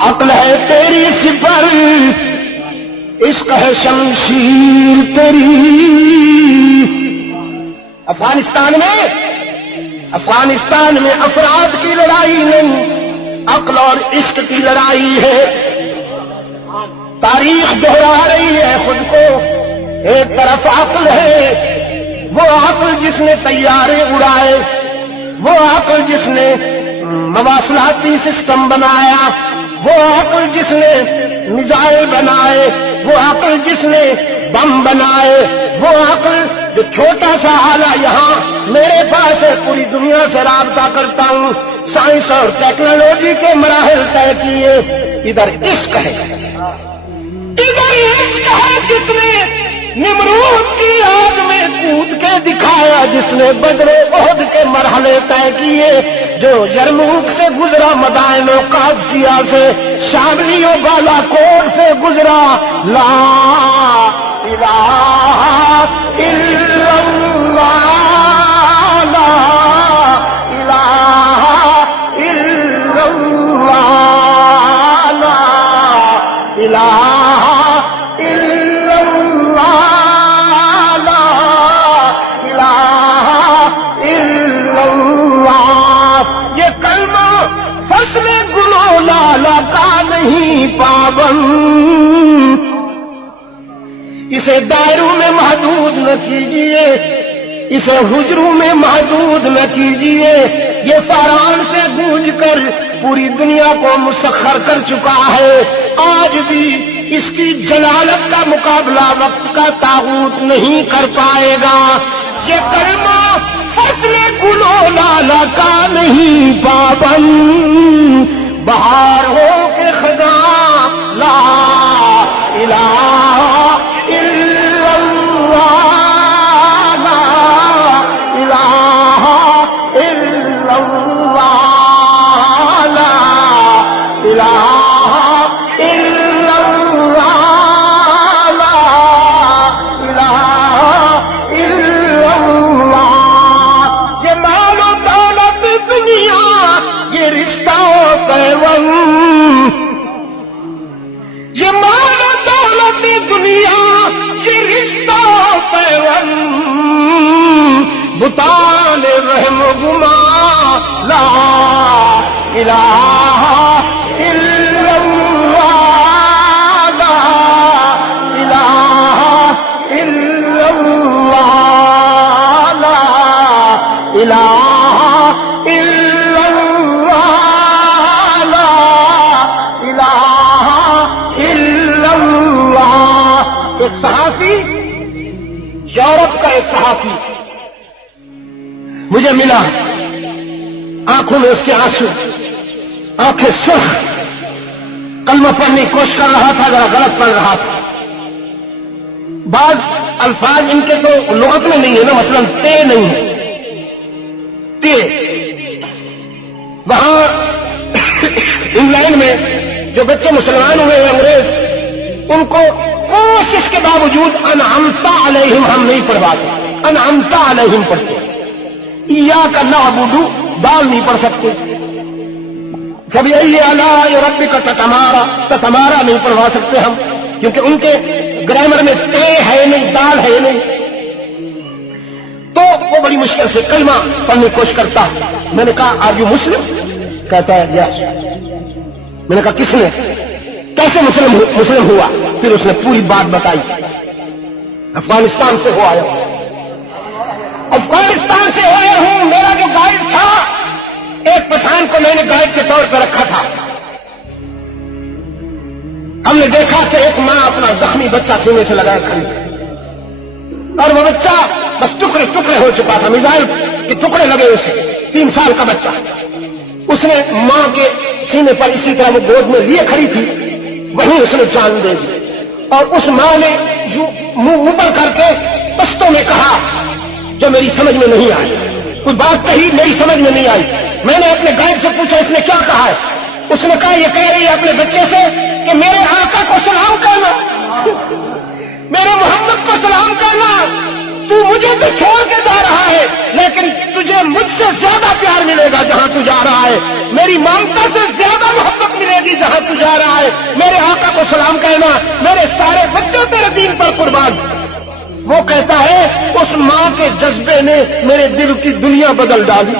عقل ہے تیری سپر، عشق ہے شمشیر تیری۔ افغانستان میں افراد کی لڑائی نہیں، عقل اور عشق کی لڑائی ہے۔ تاریخ دہرا رہی ہے خود کو، ایک طرف عقل ہے، وہ عقل جس نے طیارے اڑائے، وہ عقل جس نے مواصلاتی سسٹم بنایا، وہ عقل جس نے میزائل بنائے، وہ عقل جس نے بم بنائے، وہ عقل جو چھوٹا سا آلہ یہاں میرے پاس ہے، پوری دنیا سے رابطہ کرتا ہوں، سائنس اور ٹیکنالوجی کے مراحل طے کیے۔ ادھر عشق ہے، ادھر عشق ہے جس نے نمرود کی آگ میں کود کے دکھایا، جس نے بدر احد کے مرحلے طے کیے، جو یرموک سے گزرا، مدائن و قادسیہ سے، شاملی و بالا کوٹ سے گزرا۔ لا الہ الا اللہ، لا الہ الا اللہ، لا الہ الا اللہ، لا الہ الا اللہ۔ یہ کلمہ فصل گلو لالا کا نہیں پابند، اسے دائروں میں محدود نہ کیجیے، اسے حجروں میں محدود نہ کیجیے۔ یہ فاران سے گونج کر پوری دنیا کو مسخر کر چکا ہے، آج بھی اس کی جلالت کا مقابلہ وقت کا طاغوت نہیں کر پائے گا۔ یہ کلمہ فصل گلو لالا کا نہیں پابند، بہار ہو کے خزاں، لا الہ الا اللہ، لا الہ الا اللہ، لا الہ الا اللہ، لا الہ الا اللہ۔ یہ مال و دولت دنیا، یہ رشتہ و پیوند، یہ مال و دولت دنیا، یہ رشتہ و پیوند، بتان رحم گما، لا الہ الا اللہ، لا الہ الا اللہ، لا الہ الا اللہ، لا الہ الا اللہ۔ ایک صحافی، یورپ کا ایک صحافی مجھے ملا، آنکھوں میں اس کے آنسو، آنکھیں سرخ، کلمہ پڑھنے کی کوشش کر رہا تھا، ذرا غلط پڑھ رہا تھا، بعض الفاظ ان کے تو لغت میں نہیں ہے نا، مثلا تے نہیں ہے، تے۔ وہاں انگلینڈ میں جو بچے مسلمان ہوئے ہیں انگریز، ان کو کوشش کے باوجود انعمت علیہم ہم نہیں پڑھوا سکتے، انعمت علیہم پڑھتے، ایاک نعبد دال نہیں پڑھ سکتے، فبأي آلاء ربك تتمارا نہیں پڑھوا سکتے ہم، کیونکہ ان کے گرامر میں تے ہے نہیں، دال ہے نہیں، تو وہ بڑی مشکل سے کلمہ پڑھنے کی کوشش کرتا۔ میں نے کہا آر یو مسلم؟ کہتا ہے یس۔ میں نے کہا کس نے، کیسے مسلم ہوا؟ پھر اس نے پوری بات بتائی، افغانستان سے ہو آیا ہوں، افغانستان سے ہو آیا ہوں، میرا جو گائیڈ تھا، ایک پٹھان کو میں نے گائیڈ کے طور پر رکھا تھا، ہم نے دیکھا کہ ایک ماں اپنا زخمی بچہ سینے سے لگا کھڑی، اور وہ بچہ بس ٹکڑے ٹکڑے ہو چکا تھا، میزائل کے ٹکڑے لگے اسے، 3 سال کا بچہ۔ اس نے ماں کے سینے پر اسی طرح وہ گود میں لیے کھڑی تھی، وہیں اس نے جان دے دی، اور اس ماں نے منہ اوپر کر کے پشتوں میں کہا جو میری سمجھ میں نہیں آئی، کوئی بات کہی میری سمجھ میں نہیں آئی۔ میں نے اپنے گائیڈ سے پوچھا اس نے کیا کہا ہے؟ اس نے کہا یہ کہہ رہی ہے اپنے بچے سے کہ میرے آقا کو سلام کہنا، میرے محمد کو سلام کہنا، تو مجھے تو چھوڑ کے جا رہا ہے لیکن تجھے مجھ سے زیادہ پیار ملے گا جہاں تو جا رہا ہے، میری ممتا سے زیادہ محبت ملے گی جہاں تو جا رہا ہے، میرے آقا کو سلام کہنا، میرے سارے بچے تیرے دین پر قربان۔ وہ کہتا ہے اس ماں کے جذبے نے میرے دل کی دنیا بدل ڈالی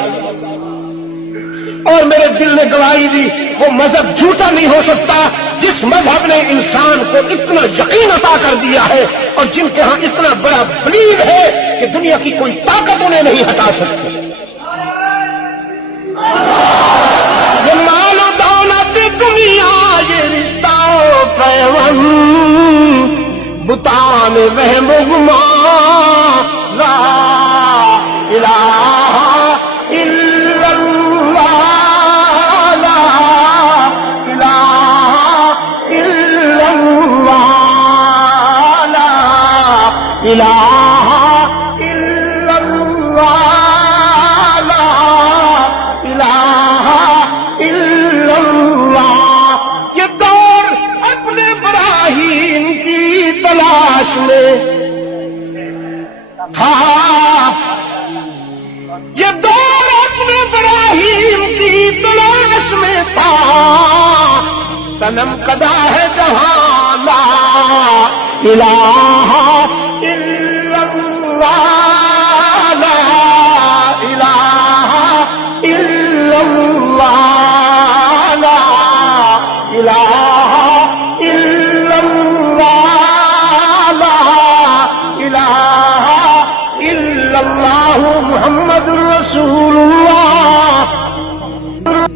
اور میرے دل نے گواہی دی وہ مذہب جھوٹا نہیں ہو سکتا جس مذہب نے انسان کو اتنا یقین عطا کر دیا ہے اور جن کے ہاں اتنا بڑا بلیو ہے کہ دنیا کی کوئی طاقت انہیں نہیں ہٹا سکتی۔ یہ مال و دولت دنیا، یہ رشتہ و پیوند، بتان وہم و گمان، لا الہ الا اللہ، لا الہ الا اللہ، لا الہ الا اللہ، لا الہ الا اللہ۔ یہ دور اپنے براہیم کی تلاش میں تھا، یہ دور اپنے براہیم کی تلاش میں تھا، صنم قدا ہے جہاں لا الہ